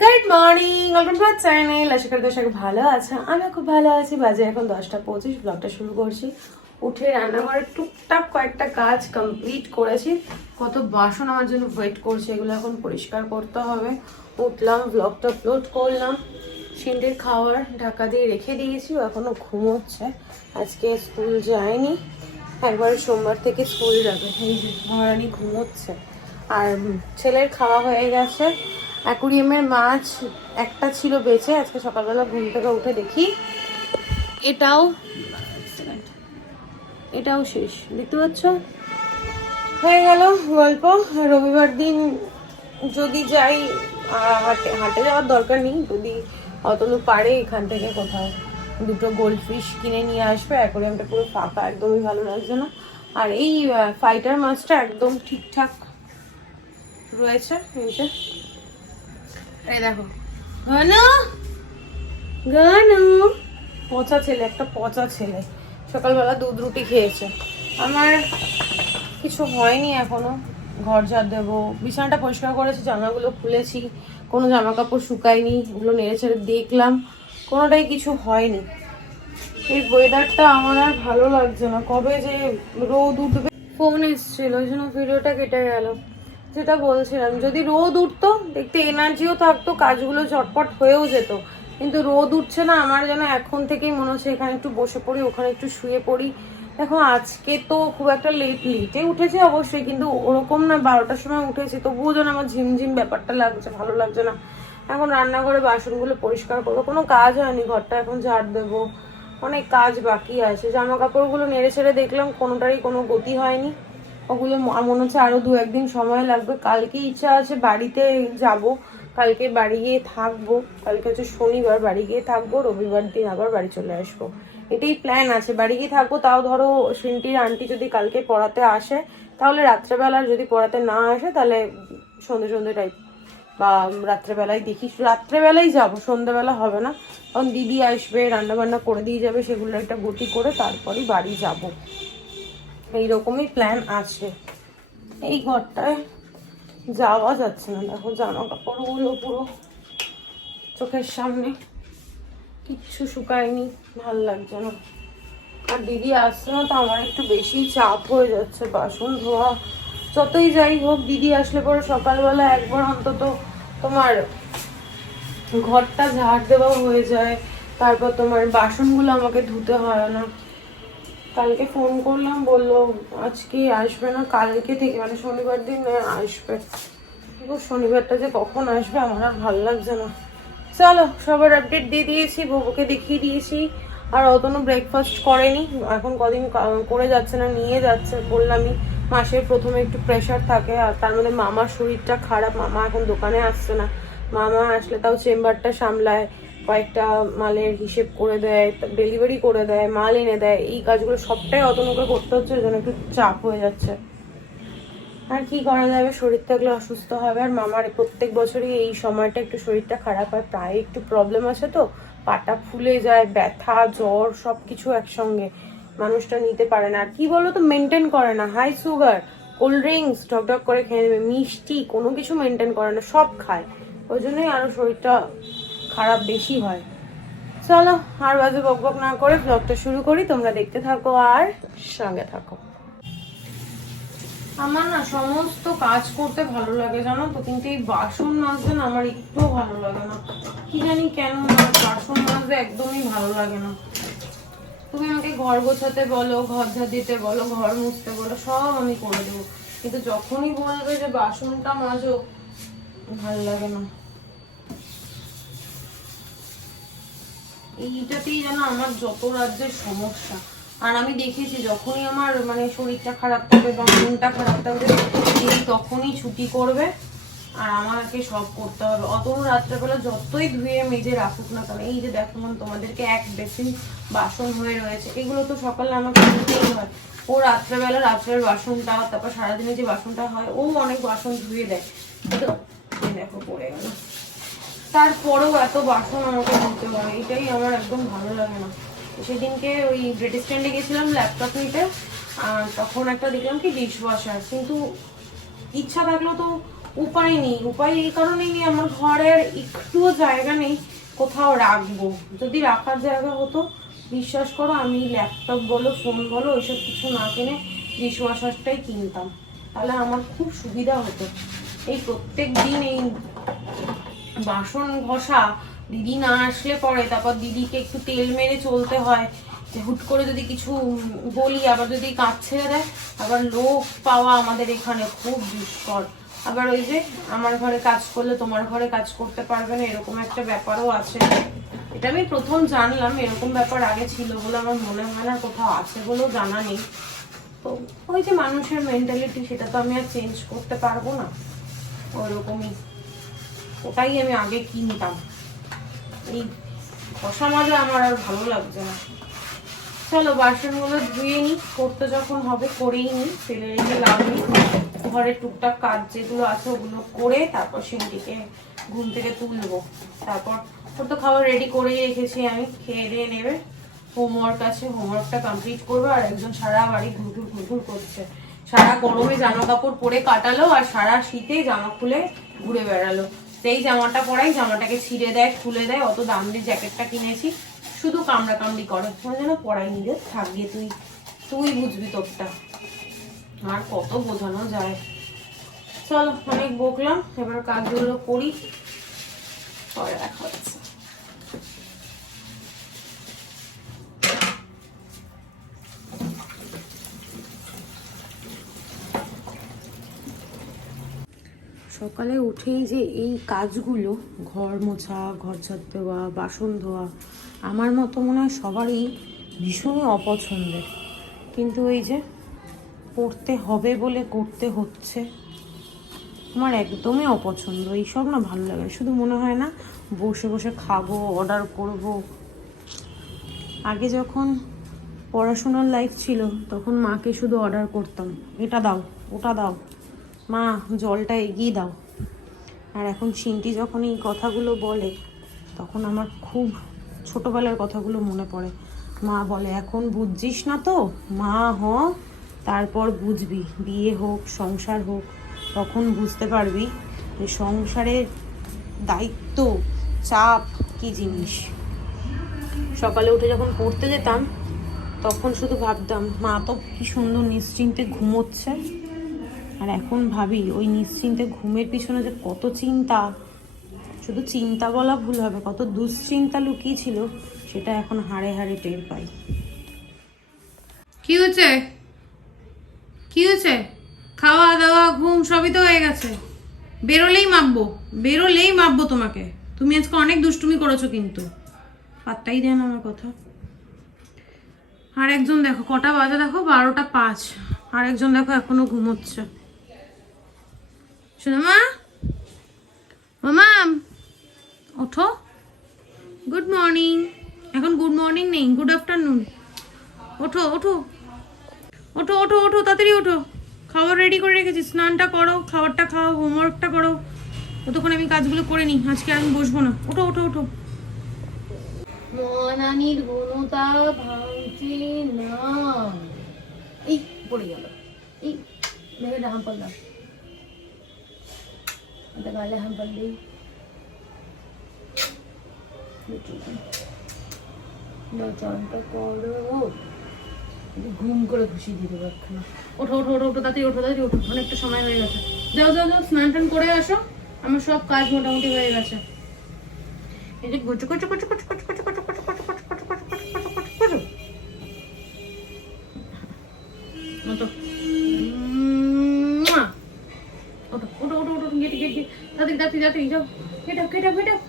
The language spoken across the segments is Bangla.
Good morning, welcome to our channel. আশা করি দর্শক ভালো আছে, আমি খুব ভালো আছি। বাজে এখন 10:25, ব্লগটা শুরু করছি। উঠে রান্নাঘরের টুকটাক কয়েকটা কাজ কমপ্লিট করেছি। কত বাসন আমার জন্য ওয়েট করছে, এগুলো এখন পরিষ্কার করতে হবে। উঠলাম, ব্লগটা আপলোড করলাম। সিন্ডির খাওয়ার ঢাকা দিয়ে রেখে দিয়েছি, ও এখনো ঘুমোচ্ছে। আজকে স্কুল যায়নি, একবারে সোমবার থেকে স্কুল যাবে। এই যে মহারানী ঘুমোচ্ছে। আর ছেলের খাওয়া হয়ে গেছে। অ্যাকুরিয়ামের মাছ একটা ছিল বেঁচে, আজকে সকালবেলা ঘুম থেকে উঠে দেখি এটাও শেষ। দেখতে পাচ্ছ, হয়ে গেল গল্প। রবিবার দিন যদি যাই, হাটে হাটে যাওয়ার দরকার নেই, যদি অতনু পারে এখান থেকে কোথাও দুটো গোল্ড ফিশ কিনে নিয়ে আসবে। অ্যাকুরিয়ামটা পুরো ফাঁকা, একদমই ভালো লাগছে না। আর এই ফাইটার মাছটা একদম ঠিকঠাক রয়েছে। এই দেখো, গানু গানু পচা ছেলে, একটা পচা ছেলে। সকালবেলা দুধ রুটি খেয়েছে। আমার কিছু হয়নি এখনো, ঘর ঝাড় দেবো, বিছানাটা পরিষ্কার করেছি, জামাগুলো খুলেছি, কোনো জামা কাপড় শুকায়নি, ওগুলো নেড়ে ছেড়ে দেখলাম, কোনোটাই কিছু হয়নি। এই ওয়েদারটা আমার আর ভালো লাগছে না, কবে যে রোদ উঠবে। ফোন এসেছিল, ওই জন্য ভিডিওটা কেটে গেল। যেটা বলছিলাম, যদি রোদ উঠতো দেখতে এনার্জিও থাকতো, কাজগুলো ঝটপট হয়েও যেত, কিন্তু রোদ উঠছে না। আমার যেন এখন থেকেই মনে হচ্ছে এখানে একটু বসে পড়ি, ওখানে একটু শুয়ে পড়ি। দেখো আজকে তো খুব একটা লেটে উঠেছে অবশ্যই, কিন্তু ওরকম না, 12টার সময় উঠেছি, তবুও যেন আমার ঝিমঝিম ব্যাপারটা লাগছে, ভালো লাগছে না। এখন রান্নাঘরে বাসনগুলো পরিষ্কার করবো, কোনো কাজ হয়নি, ঘরটা এখন ঝাড় দেবো, অনেক কাজ বাকি আছে। জামা কাপড়গুলো নেড়ে ছেড়ে দেখলাম, কোনোটারই কোনো গতি হয়নি। ওগুলো মনে হচ্ছে আরো 2-1 দিন সময় লাগবে। কালকে ইচ্ছা আছে বাড়িতে যাব, কালকে বাড়ি গিয়ে থাকবো। কালকে হচ্ছে শনিবার, বাড়ি গিয়ে থাকবো, রবিবার দিন আবার বাড়ি চলে আসবো। এটাই প্ল্যান আছে, বাড়ি গিয়ে থাকবো। তাও ধরো সিন্টির আন্টি যদি কালকে পড়াতে আসে তাহলে রাত্রেবেলা, যদি পড়াতে না আসে তাহলে সন্ধে টাইপ বা রাত্রেবেলায় দেখি, রাত্রেবেলাই যাবো, সন্ধ্যেবেলা হবে না, কারণ দিদি আসবে, রান্না বান্না করে দিয়ে যাবে, সেগুলো একটা গতি করে তারপরই বাড়ি যাব। এইরকমই প্ল্যান আছে। এই ঘরটায় যাওয়া যাচ্ছে না, দেখো জামা কাপড়গুলো পুরো চোখের সামনে, কিচ্ছু শুকায়নি, ভাল লাগছে না। আর দিদি আসছে না, তো আমার একটু বেশি চাপ হয়ে যাচ্ছে বাসন ধোয়া। যতই যাই হোক, দিদি আসলে পরে সকালবেলা একবার অন্তত তোমার ঘরটা ঝাড় দেওয়া হয়ে যায়, তারপর তোমার বাসনগুলো আমাকে ধুতে হয় না। কালকে ফোন করলাম, বললো আজকে আসবে না, কালকে থেকে মানে শনিবার দিন আসবে। শনিবারটা যে কখন আসবে আমার আর ভালো লাগছে না। চলো, সবার আপডেট দিয়ে দিয়েছি, বউকে দেখিয়ে দিয়েছি। আর অতনু ব্রেকফাস্ট করেনি, এখন কদিন করে যাচ্ছে না, নিয়ে যাচ্ছে। বললামই, মাসের প্রথমে একটু প্রেশার থাকে, আর তার মধ্যে মামার শরীরটা খারাপ, মামা এখন দোকানে আসছে না। মামা আসলে তাও চেম্বারটা সামলায়, কয়েকটা মালের হিসেব করে দেয়, ডেলিভারি করে দেয়, মাল এনে দেয়, এই কাজগুলো সবটাই অতনুকে করতে হচ্ছে, ওই জন্য একটু চাপ হয়ে যাচ্ছে। আর কি করা যাবে, শরীর থাকলে অসুস্থ হবে। আর মামার প্রত্যেক বছরই এই সময়টা একটু শরীরটা খারাপ হয়, প্রায় একটু প্রবলেম আছে, তো পাটা ফুলে যায়, ব্যথা জ্বর সব কিছু একসঙ্গে, মানুষটা নিতে পারে না। আর কি বলো তো, মেনটেন করে না, হাই সুগার, কোল্ড ড্রিঙ্কস ঢকঢক করে খেয়ে নেবে, মিষ্টি কোনো কিছু মেনটেন করে না, সব খায়। ওই জন্যই আরো শরীরটা খারাপ বেশি হয়। চলো, আর বাজে বকবক না করে ব্লগটা শুরু করি, তোমরা দেখতে থাকো আর সঙ্গে থাকো। আমার না সমস্ত কাজ করতে ভালো লাগে জানো তো, কিন্তু এই বাসন মাজতে না আমার একটুও ভালো লাগে না। কি জানি কেন আমার বাসন মাজতে একদমই ভালো লাগে না। তুমি আমাকে ঘর গোছাতে বলো, ঘর ঝাড় দিতে বলো, ঘর মুছতে বলো, সব আমি করে দেবো, কিন্তু যখনই বলবে যে বাসনটা মাজো, ভালো লাগে না। এইটাতেই যেন আমার যত রাজ্যের সমস্যা। আর আমি দেখেছি, যখনই আমার মানে শরীরটা খারাপ থাকবে বা মনটা খারাপ থাকবে, এই তখনই ছুটি করবে, আর আমাকে সব করতে হবে। অত রাত্রেবেলা যতই ধুয়ে মেজে রাখুক না কেন, এই যে দেখো তোমাদেরকে এক বেসিন বাসন হয়ে রয়েছে, এগুলো তো সকালে আমাকে ধুতেই হয়। ও রাত্রের বাসনটা, তারপর সারাদিনে যে বাসনটা হয়, ও অনেক বাসন ধুয়ে দেয়, তো দেখো পড়ে গেল। তারপরেও এত বাসন আমাকে ধুতে হয়, এটাই আমার একদম ভালো লাগে না। সেদিনকে ওই ব্রিটিশ স্ট্যান্ডে গেছিলাম ল্যাপটপ নিতে, আর তখন একটা দেখলাম কি ডিশ ওয়াশার, কিন্তু ইচ্ছা থাকলেও তো উপায় নেই, উপায় এই কারণেই নেই, আমার ঘরের একটুও জায়গা নেই কোথাও রাখবো। যদি রাখার জায়গা হতো, বিশ্বাস করো আমি ল্যাপটপ বলো ফোন বলো ওইসব কিছু না কিনে ডিশওয়াশারটাই কিনতাম, তাহলে আমার খুব সুবিধা হতো। এই প্রত্যেক দিন এই বাসন ঘষা, দিদি না আসলে পরে তারপর দিদিকে একটু তেল মেরে চলতে হয়, যে হুট করে যদি কিছু বলি আবার যদি কাজ ছেড়ে দেয়, আবার লোক পাওয়া আমাদের এখানে খুব দুষ্কর। আবার ওই যে আমার ঘরে কাজ করলে তোমার ঘরে কাজ করতে পারবে না, এরকম একটা ব্যাপারও আছে। এটা আমি প্রথম জানলাম, এরকম ব্যাপার আগে ছিল বলে আমার মনে হয় না কোথাও আছে বলেও জানা নেই। তো ওই যে মানুষের মেন্টালিটি, সেটা তো আমি আর চেঞ্জ করতে পারবো না, ওইরকমই। ওটাই আমি আগে কিনতাম, এই ঘষা মাজা আমার আর ভালো লাগছে না। চলো বাসনগুলো ধুয়ে নিই, করতে যখন হবে করেই নিই, ফেলে রেখে লাভ নেই। ঘরের টুকটাক কাজ যেগুলো আছে ওগুলো করে তারপর সিমটিকে ঘুম থেকে তুলবো। তারপর ওর তো খাবার রেডি করেই রেখেছি আমি, খেয়ে দিয়ে নেবে। হোমওয়ার্ক আছে, হোমওয়ার্কটা কমপ্লিট করবো। আর একজন সারা বাড়ি ঘুরঘুর ঘুরঘুর করছে, সারা গরমে জামা কাপড় পরে কাটালো আর সারা শীতে জামা খুলে ঘুরে বেড়ালো। সেই জামাটা পরাই জামাটাকে ছিঁড়ে দেয়, খুলে দেয়। অত দাম দিয়ে জ্যাকেটটা কিনেছি, শুধু কামড়া কামড়ি করে। মানে যেন পরাই নিলে থাক গিয়ে, তুই তুই বুঝবি তোরটা, আর কত বোঝানো যায়। চলো অনেক বকলাম, এবার কাজগুলো করি, পরে দেখা হচ্ছে। সকালে উঠেই যে এই কাজগুলো, ঘর মোছা, ঘর ঝাড় দেওয়া, বাসন ধোয়া, আমার মতো মনে হয় সবারই ভীষণই অপছন্দের, কিন্তু এই যে করতে হবে বলে করতে হচ্ছে। আমার একদমই অপছন্দ এইসব, না ভালো লাগে। শুধু মনে হয় না বসে বসে খাবো, অর্ডার করব। আগে যখন পড়াশোনার লাইফ ছিল তখন মাকে শুধু অর্ডার করতাম, এটা দাও ওটা দাও, মা জলটা এগিয়ে দাও। আর এখন সিনটি যখন এই কথাগুলো বলে তখন আমার খুব ছোটবেলার কথাগুলো মনে পড়ে। মা বলে এখন বুঝছিস না তো, মা হ তারপর বুঝবি, বিয়ে হোক সংসার হোক তখন বুঝতে পারবি যে সংসারের দায়িত্ব চাপ কি জিনিস। সকালে উঠে যখন পড়তে যেতাম তখন শুধু ভাবতাম মা তো কি সুন্দর নিশ্চিন্তে ঘুমোচ্ছে, আর এখন ভাবি ওই নিশ্চিন্তে ঘুমের পিছনে যে কত চিন্তা, শুধু চিন্তা বলা ভুল হবে, কত দুশ্চিন্তা লুকিয়ে ছিল সেটা এখন হাড়ে হাড়ে টের পাই। কি হচ্ছে কি হচ্ছে? খাওয়া দাওয়া ঘুম সবই তো হয়ে গেছে, বেরোলেই মাপবো তোমাকে। তুমি আজকে অনেক দুষ্টুমি করেছো, কিন্তু পাত্তাই দেয় না আমার কথা। আর একজন দেখো কটা বাজে, দেখো 12টা 5, আর একজন দেখো এখনো ঘুমোচ্ছে। শোনো মা, মামাম ওঠো, গুড মর্নিং। এখন গুড মর্নিং নেই, গুড আফটারনুন। ওঠো ওঠো ওঠো ওঠো ওঠো, তাড়াতাড়ি ওঠো, খাবার রেডি করে রেখেছি, স্নানটা করো, খাবারটা খাও, হোমওয়ার্কটা করো। ততক্ষণ আমি কাজগুলো করে নিই, আজকে আমি বসবো না। ওঠো ওঠো ওঠো। মনানির গুণতা ভাঙছে না, এই পড়ে গেল, এই মেয়েটা হাম্পাল দাও, এটা গালে হাম্পাল দিই। চানটা করো, ঘুম করে খুশি দিতে পারছে না। ওঠো ওঠো ওঠো ওঠো, তাড়াতাড়ি ওঠো তাড়াতাড়ি ওঠো, অনেকটা সময় হয়ে গেছে। যাও যাও যাও, স্নান টান করে আসো, আমার সব কাজ মোটামুটি হয়ে গেছে। এই যে কচু কচু কচু কচু কচু কচু কচু কচু কচু কচু কচু কচু কচু কচু কচু কচু ওঠো, ওঠো ওঠো ওঠো ওঠো, গেট গেট গেট, তাড়াতাড়ি তাড়াতাড়ি তাড়াতাড়ি যাও, get up get up get up.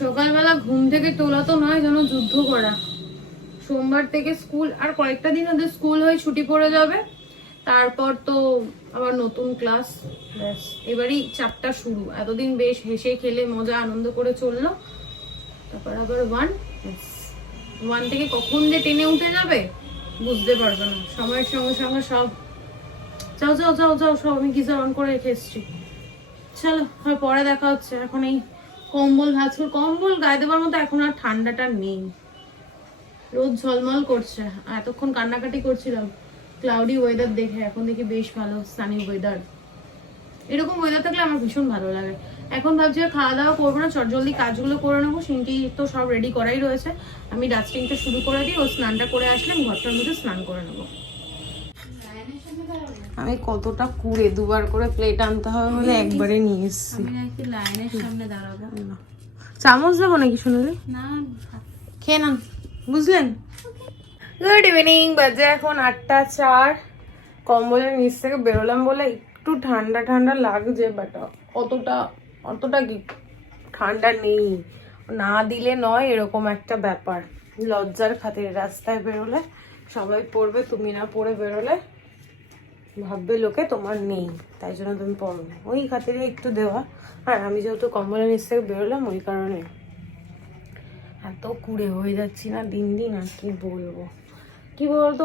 সকালবেলা ঘুম থেকে তোলা তো নয়, যেন যুদ্ধ করা। সোমবার থেকে স্কুল, আর কয়েকটা দিন ওদের স্কুল হয়ে ছুটি পড়ে যাবে, তারপর তো আবার নতুন ক্লাস। ব্যাস এবারই চাপটা শুরু। এতদিন বেশ হেসে খেলে মজা আনন্দ করে চললো, তারপর আবার 1 থেকে কখন যে টেনে উঠে যাবে বুঝতে পারবে না, সময়ের সঙ্গে সঙ্গে সব। যাও যাও যাও যাও, সব আমি গিজার অন করে রেখে এসছি। চলো পরে দেখা হচ্ছে। এখন এই কম্বল ভাঁজুর, কম্বল গায়ে দেওয়ার মতো এখন আর ঠান্ডাটা নেই, রোদ ঝলমল করছে। এতক্ষণ কান্নাকাটি করছিলাম, ক্লাউডি ওয়েদার দেখে এখন দেখি বেশ ভালো সানি ওয়েদার। এরকম ওয়েদার থাকলে আমার ভীষণ ভালো লাগে। এখন ভাবছি খাওয়া দাওয়া করবো না, জলদি কাজগুলো করে নেবো। সিনটি তো সব রেডি করাই রয়েছে, আমি ডাস্টিংটা শুরু করে দিই, ও স্নানটা করে আসলে আমি ঘরটার মধ্যে স্নান করে নেবো। আমি কতটা কুড়ে, দুবার করে প্লেট আনতে হবে বলে একবারে নিয়ে এসেছি। লাইনের সামনে দাঁড়াবো, চামচ দেবো নাকি শুনলে? না, খেয়ে নেন, বুঝলেন? গুড ইভিনিং, বাজে এখন 8:04। কম্বলের নিচ থেকে বেরোলাম বলে একটু ঠান্ডা ঠান্ডা লাগছে, বাট অতটা কি ঠান্ডা নেই। না দিলে নয়, এরকম একটা ব্যাপার। লজ্জার খাতিরে রাস্তায় বেরোলে সবাই পড়বে, তুমি না পড়ে বেরোলে ভাববে লোকে তোমার নেই, তাই জন্য তুমি পড়ো, ওই খাতিরে একটু দেওয়া। আর আমি যেহেতু কম্বলের নিচ থেকে বেরোলাম ওই কারণে এত কুড়ে হয়ে যাচ্ছি না দিন দিন। আর কি বলবো, কি বলতো,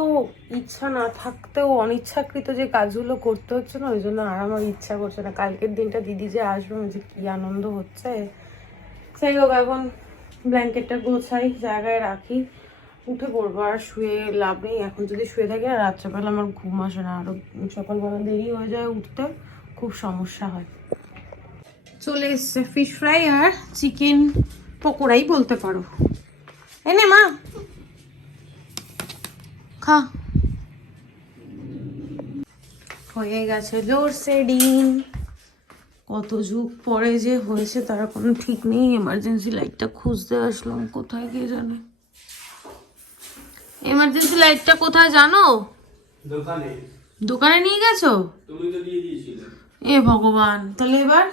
ইচ্ছা না থাকতেও অনিচ্ছাকৃত যে কাজগুলো করতে হচ্ছে না, ওই জন্য আর আমার ইচ্ছা করছে না। কালকের দিনটা দিদি যে আসবে, যে কি আনন্দ হচ্ছে। সেই হোক, এখন ব্ল্যাঙ্কেটটা গোছাই, জায়গায় রাখি, উঠে পড়বো। আর শুয়ে লাভ নেই, এখন যদি শুয়ে থাকি আর রাত্রেবেলা আমার ঘুম আসে না, আরো সকালবেলা দেরি হয়ে যায় উঠতে, খুব সমস্যা হয়। চলে এসছে ফিশ ফ্রাই আর চিকেন পকোড়াই বলতে পারো। এনে মা খা। হয়ে গেছে জোরসে ডিম। কত যুগ পরে যে হয়েছে তার কোনো ঠিক নেই। এমার্জেন্সি লাইটটা খুঁজতে আসলাম, কোথায় গিয়ে জানে। এমার্জেন্সি লাইটটা কোথায় জানো? দোকানে। দোকানে নিয়ে গেছো? তুমি তো দিয়ে দিয়েছিলে। এ ভগবান, তাহলে এবার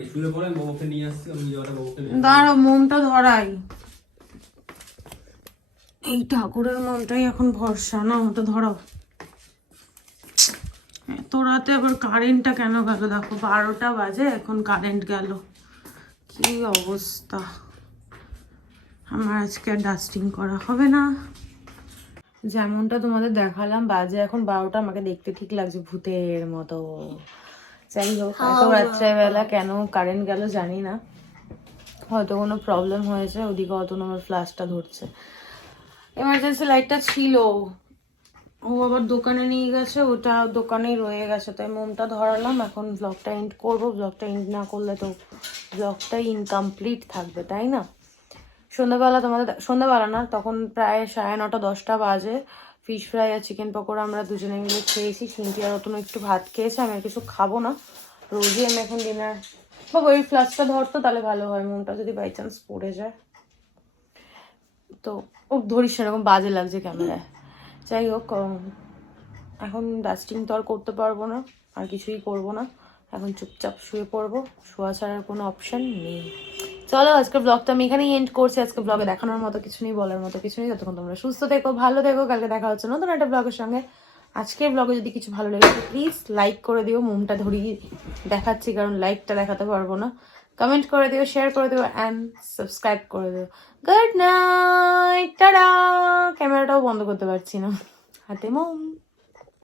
কি শুয়ে পড়েন? বাবুকে নিয়ে আসছি আমি, যাওয়াটা বাবুকে নিয়ে দাঁড়াও, মোমটা ধরাই। এই ঠাকুরের মোমটাই এখন ভরসা না, ওটা ধরাও। এত রাতে আবার কারেন্টটা কেন গেল? দেখো 12টা বাজে, এখন কারেন্ট গেল। কি অবস্থা! আমার আজকে ডাস্টিং করা হবে না। যেমনটা তোমাদের দেখালাম, বাজে এখন 12টা। আমাকে দেখতে ঠিক লাগছে ভূতের মতো। যাই হোক, এত রাত্রেবেলা কেন কারেন্ট গেল জানি না, হয়তো কোনো প্রবলেম হয়েছে। ওদিকে হয়তো আমার ফ্ল্যাশটা ধরছে। এমার্জেন্সি লাইটটা ছিল, ও আবার দোকানে নিয়ে গেছে, ওটা দোকানেই রয়ে গেছে, তাই মোমটা ধরালাম। এখন ব্লগটা এন্ড করবো। ব্লগটা এন্ড না করলে তো ব্লগটাই ইনকমপ্লিট থাকবে, তাই না? সন্ধ্যাবেলা তোমাদের, সন্ধ্যাবেলা না, তখন প্রায় 9:30 10টা বাজে। ফিশ ফ্রাই আর চিকেন পকোড়া আমরা দুজনে মিলে খেয়েছি। সিনথিয়া আর অতনু একটু ভাত খেয়েছে, আমি আর কিছু খাবো না। রোজই আমি এখন ডিনার। বাবা ওই ফ্লাস্কটা ধরতো তাহলে ভালো হয়, মোমটা যদি বাই চান্স পড়ে যায় তো। ও ধরিস সেরকম বাজে লাগছে ক্যামেরায়। যাই হোক, এখন ডাস্টিং তো আর করতে পারবো না, আর কিছুই করবো না। এখন চুপচাপ শুয়ে পড়বো, শোয়া ছাড়ার কোনো অপশন নেই। চলো, আজকের ব্লগটা আমি এখানেই এন্ড করছি। আজকে ব্লগে দেখানোর মতো কিছু নেই, বলার মতো কিছু নেই। যতক্ষণ তোমরা সুস্থ থেকো, ভালো থেকো, কালকে দেখা হচ্ছে নতুন একটা ব্লগের সঙ্গে। আজকের ব্লগে যদি কিছু ভালো লেগে থাকে প্লিজ লাইক করে দিও। মোমটা ধরিয়ে দেখাচ্ছি কারণ লাইকটা দেখাতে পারবো না। কমেন্ট করে দিও, শেয়ার করে দিও অ্যান্ড সাবস্ক্রাইব করে দিও। Good night, tata. ক্যামেরাটাও বন্ধ করতে পারছি না, হাতে মোম।